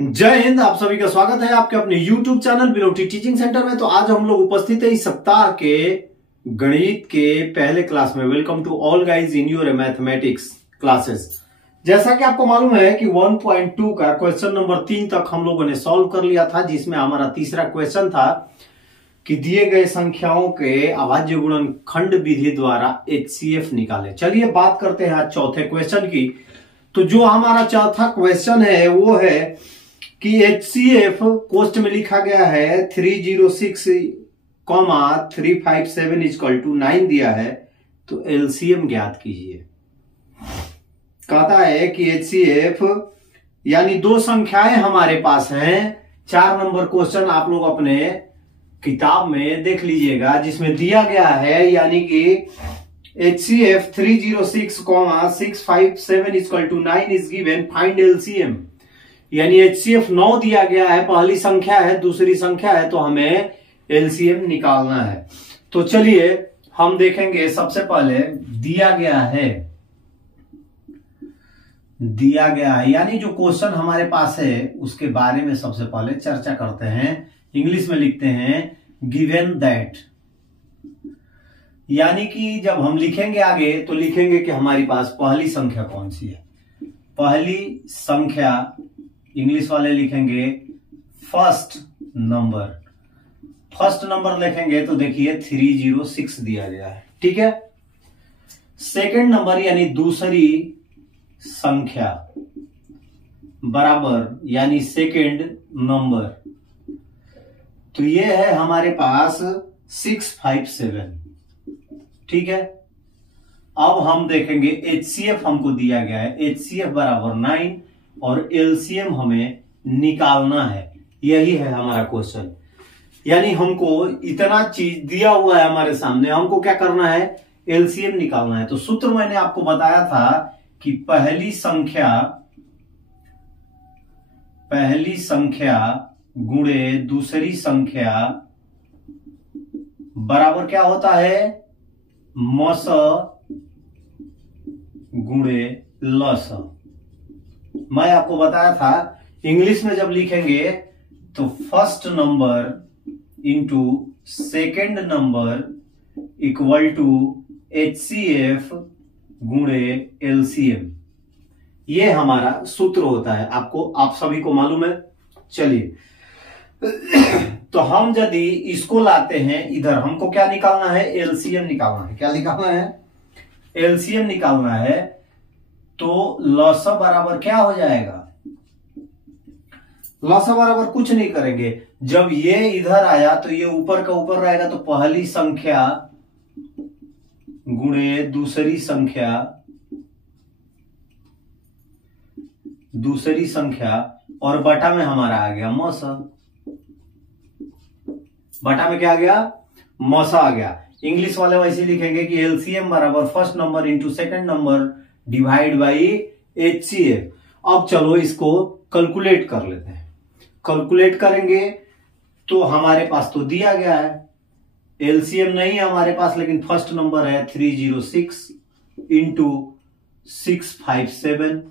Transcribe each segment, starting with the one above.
जय हिंद। आप सभी का स्वागत है आपके अपने YouTube चैनल बिलोटी टीचिंग सेंटर में। तो आज हम लोग उपस्थित है इस सप्ताह के गणित के पहले क्लास में। Welcome to all guys in your mathematics classes. जैसा कि आपको मालूम है कि 1.2 का क्वेश्चन नंबर 3 तक हम लोगों ने सॉल्व कर लिया था, जिसमें हमारा तीसरा क्वेश्चन था कि दिए गए संख्याओं के अभाज्य गुणनखंड विधि द्वारा HCF निकाले। चलिए बात करते हैं आज चौथे क्वेश्चन की। तो जो हमारा चौथा क्वेश्चन है वो है कि HCF कोष्ट में लिखा गया है 306,357 इक्वल टू 9 दिया है, तो LCM ज्ञात कीजिए। कहता है कि HCF यानी दो संख्याएं हमारे पास हैं। 4 नंबर क्वेश्चन आप लोग अपने किताब में देख लीजिएगा, जिसमें दिया गया है यानी कि HCF 306,657 equal to 9 is given, find LCM। यानी HCF 9 दिया गया है, पहली संख्या है, दूसरी संख्या है, तो हमें LCM निकालना है। तो चलिए हम देखेंगे। सबसे पहले दिया गया है यानी जो क्वेश्चन हमारे पास है उसके बारे में सबसे पहले चर्चा करते हैं। इंग्लिश में लिखते हैं गिवन दैट, यानी कि जब हम लिखेंगे आगे तो लिखेंगे कि हमारी पास पहली संख्या कौन सी है। पहली संख्या इंग्लिश वाले लिखेंगे फर्स्ट नंबर लिखेंगे तो देखिए 306 दिया गया है, ठीक है। सेकंड नंबर यानी दूसरी संख्या बराबर यानी सेकंड नंबर, तो ये है हमारे पास 657, ठीक है। अब हम देखेंगे HCF हमको दिया गया है, HCF बराबर 9 और LCM हमें निकालना है। यही है हमारा क्वेश्चन। यानी हमको इतना चीज दिया हुआ है हमारे सामने, हमको क्या करना है, LCM निकालना है। तो सूत्र मैंने आपको बताया था कि पहली संख्या गुणे दूसरी संख्या बराबर क्या होता है, मस गुणे लस। मैं आपको बताया था इंग्लिश में जब लिखेंगे तो first number into second number equal to HCF गुणे LCM, ये हमारा सूत्र होता है। आप सभी को मालूम है। चलिए तो हम यदि इसको लाते हैं इधर, हमको क्या निकालना है, LCM निकालना है। क्या निकालना है, LCM निकालना है। तो लसा बराबर क्या हो जाएगा, लसा बराबर कुछ नहीं करेंगे। जब ये इधर आया तो ये ऊपर का ऊपर रहेगा, तो पहली संख्या गुणे दूसरी संख्या और बटा में हमारा आ गया मौसा। बटा में क्या आ गया, मौसा आ गया। इंग्लिश वाले वैसे लिखेंगे कि LCM बराबर first number into second number divide by HCF। अब चलो इसको कैलकुलेट कर लेते हैं। कैलकुलेट करेंगे तो हमारे पास तो दिया गया है, LCM नहीं है हमारे पास, लेकिन फर्स्ट नंबर है 306 इंटू 657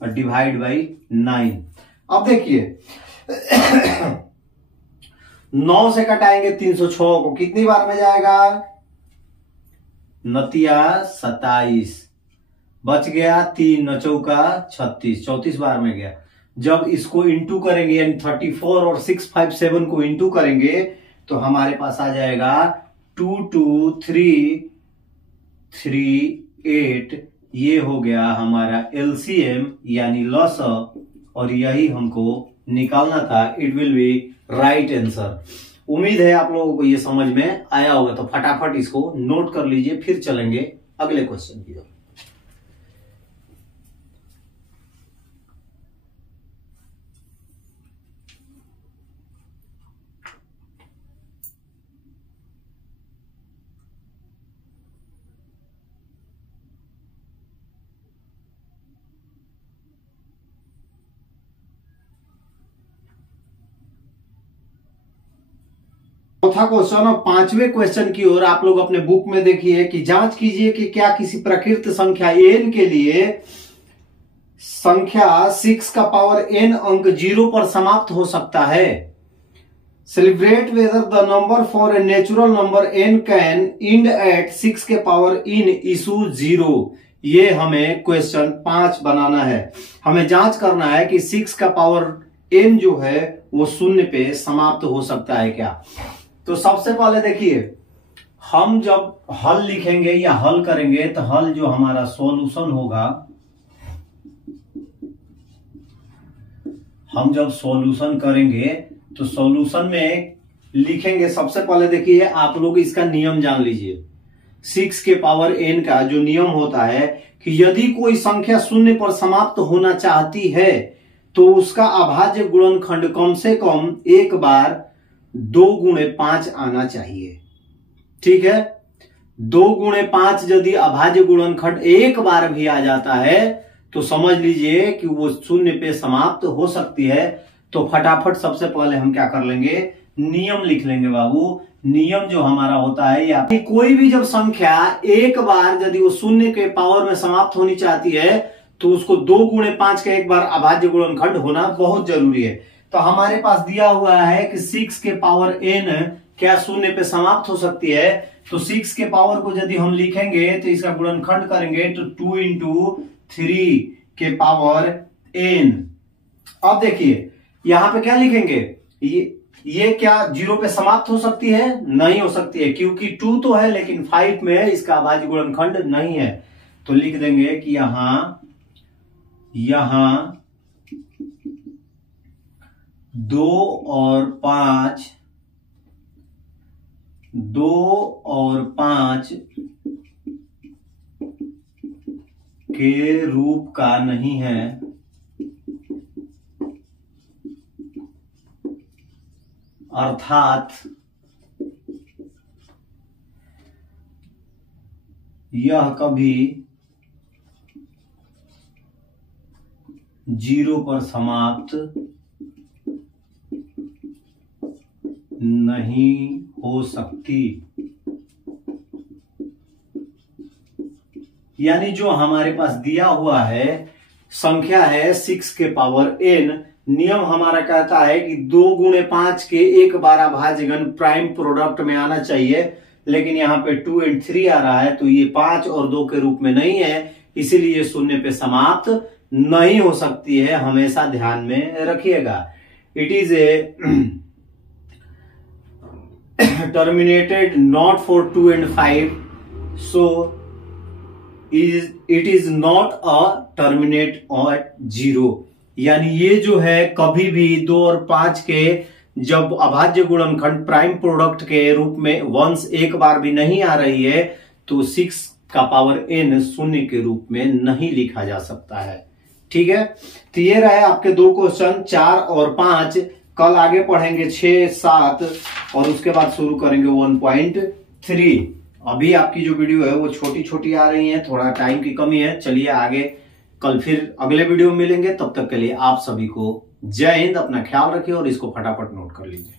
और डिवाइड बाई 9। अब देखिए 9 से कटाएंगे 306 को, कितनी बार में जाएगा, नतिया 27, बच गया 3 9 चौका 36, 34 बार में गया। जब इसको इंटू करेंगे यानी 34 और 657 को इंटू करेंगे तो हमारे पास आ जाएगा 22338। ये हो गया हमारा LCM यानी लॉस, और यही हमको निकालना था। It will be right answer. उम्मीद है आप लोगों को ये समझ में आया होगा। तो फटाफट इसको नोट कर लीजिए, फिर चलेंगे अगले क्वेश्चन की ओर। चौथा क्वेश्चन और 5वें क्वेश्चन की ओर आप लोग अपने बुक में देखिए कि जांच कीजिए कि क्या किसी प्रकृत संख्या n के लिए संख्या 6 का पावर n अंक 0 पर समाप्त हो सकता है। Celebrate whether the number for a natural number n can end at 6 के पावर n इशू 0। ये हमें क्वेश्चन 5 बनाना है। हमें जांच करना है कि 6 का पावर n जो है वो शून्य पे समाप्त हो सकता है क्या। तो सबसे पहले देखिए, हम जब हल लिखेंगे या हल करेंगे तो हल जो हमारा सॉल्यूशन होगा, हम जब सॉल्यूशन करेंगे तो सॉल्यूशन में लिखेंगे। सबसे पहले देखिए, आप लोग इसका नियम जान लीजिए। 6 के पावर n का जो नियम होता है कि यदि कोई संख्या शून्य पर समाप्त होना चाहती है तो उसका अभाज्य गुणनखंड कम से कम एक बार 2 गुणे 5 आना चाहिए। ठीक है, 2 गुणे 5 यदि अभाज्य गुणनखंड एक बार भी आ जाता है तो समझ लीजिए कि वो शून्य पे समाप्त हो सकती है। तो फटाफट सबसे पहले हम क्या कर लेंगे, नियम लिख लेंगे बाबू। नियम जो हमारा होता है, या कोई भी जब संख्या एक बार यदि वो शून्य के पावर में समाप्त होनी चाहती है तो उसको 2 गुणे 5 का एक बार अभाज्य गुणनखंड होना बहुत जरूरी है। तो हमारे पास दिया हुआ है कि 6 के पावर n क्या शून्य पे समाप्त हो सकती है। तो 6 के पावर को यदि हम लिखेंगे तो इसका गुणनखंड करेंगे तो 2 इंटू 3 के पावर n। अब देखिए यहां पे क्या लिखेंगे, ये क्या 0 पे समाप्त हो सकती है? नहीं हो सकती है, क्योंकि 2 तो है लेकिन 5 में इसका अभाज्य गुणनखंड नहीं है। तो लिख देंगे कि यहां 2 और 5 के रूप का नहीं है, अर्थात यह कभी 0 पर समाप्त नहीं हो सकती। यानी जो हमारे पास दिया हुआ है संख्या है 6 के पावर n, नियम हमारा कहता है कि 2 गुणे 5 के एक बार अभाज्यगण प्राइम प्रोडक्ट में आना चाहिए, लेकिन यहाँ पे 2 और 3 आ रहा है तो ये 5 और 2 के रूप में नहीं है, इसीलिए शून्य पे समाप्त नहीं हो सकती है। हमेशा ध्यान में रखिएगा। It is a terminated not for 2 and 5, so it is not a terminate at 0। यानी ये जो है कभी भी 2 और 5 के जब अभाज्य गुणनखंड प्राइम प्रोडक्ट के रूप में वंश एक बार भी नहीं आ रही है तो 6 का पावर n शून्य के रूप में नहीं लिखा जा सकता है। ठीक है, तो ये रहे आपके 2 क्वेश्चन 4 और 5। कल आगे पढ़ेंगे 6, 7 और उसके बाद शुरू करेंगे 1.3। अभी आपकी जो वीडियो है वो छोटी छोटी आ रही है, थोड़ा टाइम की कमी है। चलिए आगे कल फिर अगले वीडियो में मिलेंगे, तब तक के लिए आप सभी को जय हिंद। अपना ख्याल रखिए और इसको फटाफट नोट कर लीजिए।